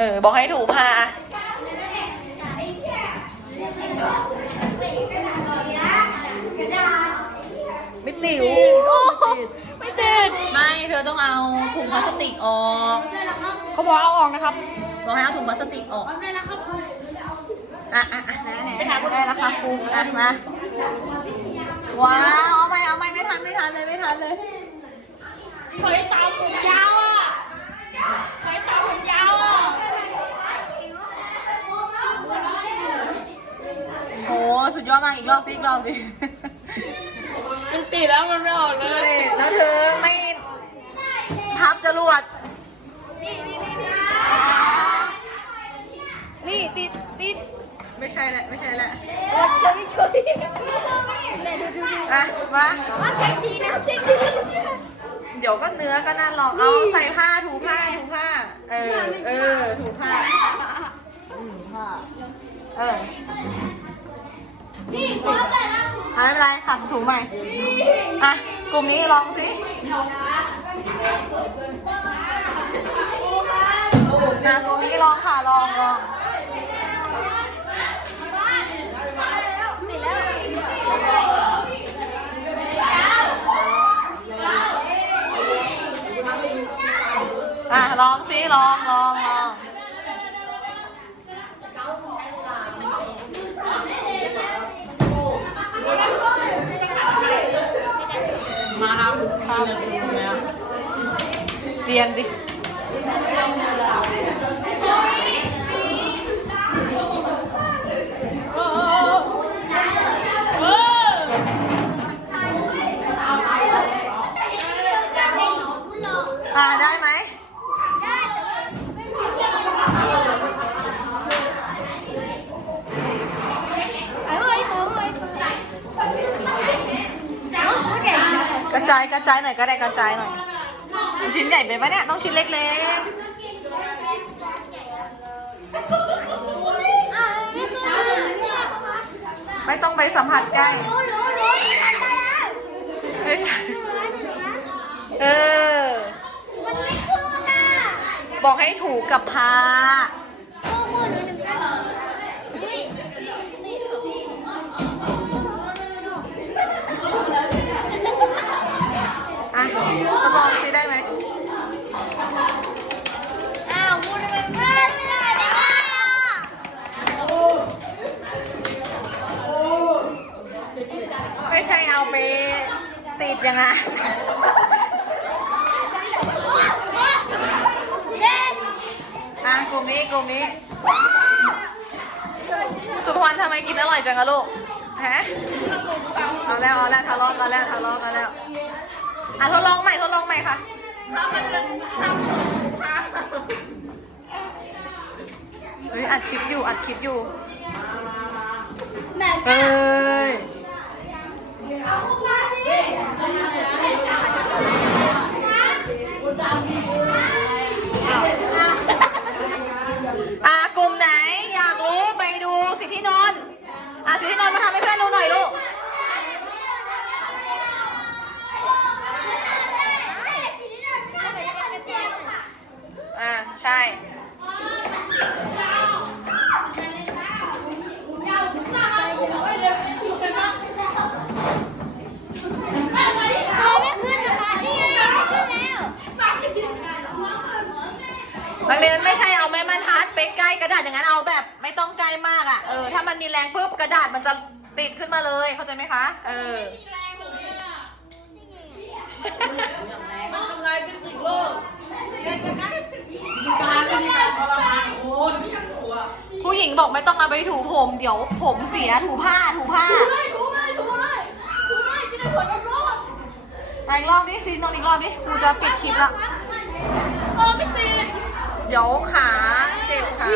เออ บอกให้ถูผ้าไม่ติวไม่ติดไม่เธอต้องเอาถุงพลาสติกออกเขาบอกเอาออกนะครับบอกให้เอาถุงพลาสติกออกอะอะอะไปถามได้แล้วค่ะครูอะมาว้าวเอาไม่เอาไม่ไม่ทันไม่ทันเลยไม่ทันเลยเคยตามผมยาวอะเคยตามผมยาวอะ โอ้ สุดยอดมากอีกรอบสิอีกรอบสิมันตีแล้วมันไม่ออกเลย แล้วเธอไม่ทับจรวด นี่ติดติดไม่ใช่แหละไม่ใช่แหละช่วยช่วยดูดูดูอะมาว่าเช็คดีนะเช็คดีเดี๋ยวก็เนื้อก็น่าลองเอาใส่ผ้าถูผ้าถูผ้า เออเออถูผ้าถูผ้า เออ นี่พร้อมเลยนะอะไม่เป็นไรขัดถูใหม่อะกลุ่มนี้ลองสินะกลุ่มนี้ลองค่ะลองลองอะลองสิลองลองลอง มาครับข้าวจะชูแล้ว เรียนดิอะได้ไหมกระ มันชิ้นใหญ่ไปปะเนี่ย ต้องชิ้นเล็กๆ ไม่ต้องไปสัมผัสใกล้ไม่ใช่เออ บอกให้ถูกับพา ยังไงเด็กอะกลุ่มนี้กลุ่มนี้ สุภวรรณทำไมกินอร่อยจังอะลูก ฮะ เอาแล้วเอาแล้วทะเลาะกันแล้วทะเลาะกันแล้ว อะทดลองใหม่ทดลองใหม่ค่ะเฮ้ยอัดคลิปอยู่อัดคลิปอยู่แม่เอ้ย อ่ากลุ่มไหนอยากรู้ไปดูสิทธินนท์อะสิทธินนท์มาทำให้เพื่อนดูหน่อยลูก อ่าใช่ นักเรียนไม่ใช่เอาไม้บรรทัดไปใกล้กระดาษอย่างนั้นเอาแบบ ไม่ต้องใกล้มากอะเออถ้ามันมีแรงปุ๊บกระดาษมันจะติดขึ้นมาเลยเข้าใจไหมคะ เออมันทำลายเป็นสิ่งโลกการเป็นการทรมานโอ้ยไม่ยังถูอะผู้หญิงบอกไม่ต้องเอาไปถูผมเดี๋ยวผมเสียถูผ้าถูผ้าถูเลยถูเลยถูเลยถูเลยจะได้ผลรอดมาอีกรอบนี้ซีนอนอีกรอบนี้ครูจะปิดคลิปละเออไม่ตี เลยเดี๋ยวขาเจ็บขา